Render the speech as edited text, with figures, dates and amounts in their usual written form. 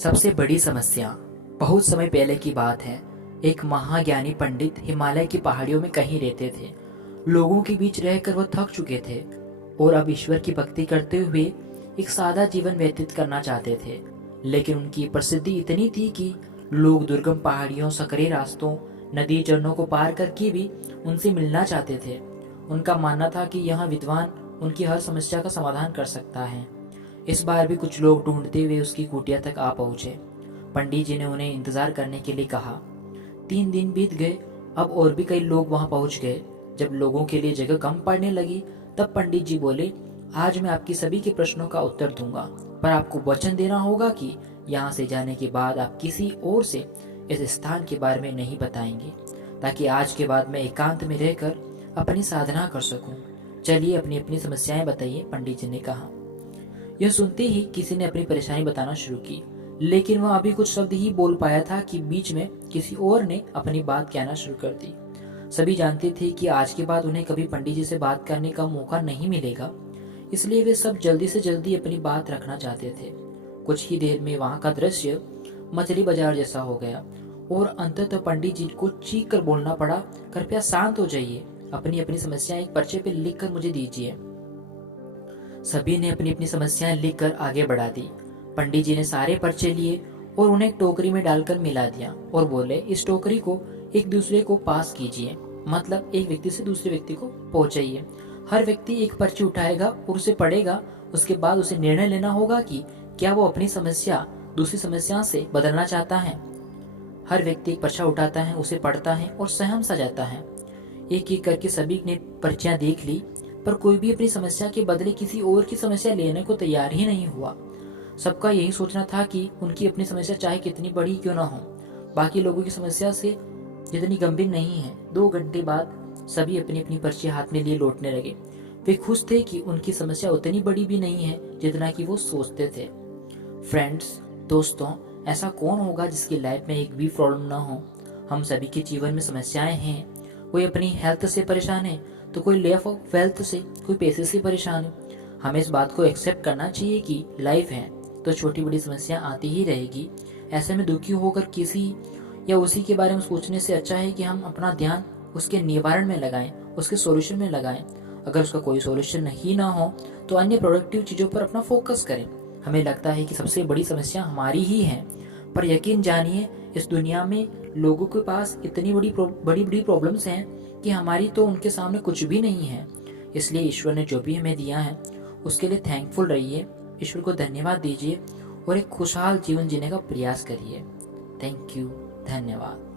सबसे बड़ी समस्या। बहुत समय पहले की बात है। एक महाज्ञानी पंडित हिमालय की पहाड़ियों में कहीं रहते थे। लोगों के बीच रहकर वह थक चुके थे और अब ईश्वर की भक्ति करते हुए एक सादा जीवन व्यतीत करना चाहते थे। लेकिन उनकी प्रसिद्धि इतनी थी कि लोग दुर्गम पहाड़ियों, सकरे रास्तों, नदी झरनों को पार करके भी उनसे मिलना चाहते थे। उनका मानना था कि यह विद्वान उनकी हर समस्या का समाधान कर सकता है। इस बार भी कुछ लोग ढूंढते हुए उसकी कुटिया तक आ पहुंचे। पंडित जी ने उन्हें इंतजार करने के लिए कहा। 3 दिन बीत गए। अब और भी कई लोग वहां पहुंच गए। जब लोगों के लिए जगह कम पड़ने लगी तब पंडित जी बोले, आज मैं आपकी सभी के प्रश्नों का उत्तर दूंगा, पर आपको वचन देना होगा कि यहाँ से जाने के बाद आप किसी और से इस स्थान के बारे में नहीं बताएंगे, ताकि आज के बाद मैं एकांत में रहकर अपनी साधना कर सकूं। चलिए अपनी अपनी समस्याएं बताइए, पंडित जी ने कहा। यह सुनते ही किसी ने अपनी परेशानी बताना शुरू की, लेकिन वह अभी कुछ शब्द ही बोल पाया था कि बीच में किसी और ने अपनी बात कहना शुरू कर दी। सभी जानते थे कि आज के बाद उन्हें कभी पंडित जी से बात करने का मौका नहीं मिलेगा, इसलिए वे सब जल्दी से जल्दी अपनी बात रखना चाहते थे। कुछ ही देर में वहां का दृश्य मछली बाजार जैसा हो गया और अंततः पंडित जी को चीख कर बोलना पड़ा, कृपया शांत हो जाइए, अपनी अपनी समस्याएं एक पर्चे पे लिख कर मुझे दीजिए। सभी ने अपनी अपनी समस्याएं लिखकर आगे बढ़ा दी। पंडित जी ने सारे पर्चे लिए और उन्हें एक टोकरी में डालकर मिला दिया और बोले, इस टोकरी को एक दूसरे को पास कीजिए, मतलब एक व्यक्ति से दूसरे व्यक्ति को पहुंचाइए। हर व्यक्ति एक पर्ची उठाएगा और उसे पढ़ेगा। उसके बाद उसे निर्णय लेना होगा कि क्या वो अपनी समस्या दूसरी समस्या से बदलना चाहता है। हर व्यक्ति एक पर्चा उठाता है, उसे पढ़ता है और सहम सा जाता है। एक एक करके सभी ने पर्चियां देख ली, पर कोई भी अपनी समस्या के बदले किसी और की समस्या लेने को तैयार ही नहीं हुआ। सबका यही सोचना था कि उनकी अपनी समस्या चाहे कितनी बड़ी क्यों ना हो, बाकी लोगों की समस्या से जितनी गंभीर नहीं है। 2 घंटे बाद सभी अपनी अपनी पर्ची हाथ में लिए लौटने लगे। वे खुश थे कि उनकी समस्या उतनी बड़ी भी नहीं है जितना कि वो सोचते थे। फ्रेंड्स, दोस्तों, ऐसा कौन होगा जिसकी लाइफ में एक भी प्रॉब्लम ना हो। हम सभी के जीवन में समस्याएं हैं। कोई अपनी हेल्थ से परेशान है तो कोई लैक ऑफ वेल्थ से, कोई पैसे से परेशान है। हमें इस बात को एक्सेप्ट करना चाहिए कि लाइफ है तो छोटी बड़ी समस्या आती ही रहेगी। ऐसे में दुखी होकर किसी या उसी के बारे में सोचने से अच्छा है कि हम अपना ध्यान उसके निवारण में लगाएं, उसके सॉल्यूशन में लगाएं। अगर उसका कोई सॉल्यूशन नहीं ना हो तो अन्य प्रोडक्टिव चीज़ों पर अपना फोकस करें। हमें लगता है कि सबसे बड़ी समस्या हमारी ही है, पर यकीन जानिए इस दुनिया में लोगों के पास इतनी बड़ी बड़ी प्रॉब्लम्स हैं कि हमारी तो उनके सामने कुछ भी नहीं है। इसलिए ईश्वर ने जो भी हमें दिया है उसके लिए थैंकफुल रहिए, ईश्वर को धन्यवाद दीजिए और एक खुशहाल जीवन जीने का प्रयास करिए। थैंक यू, धन्यवाद।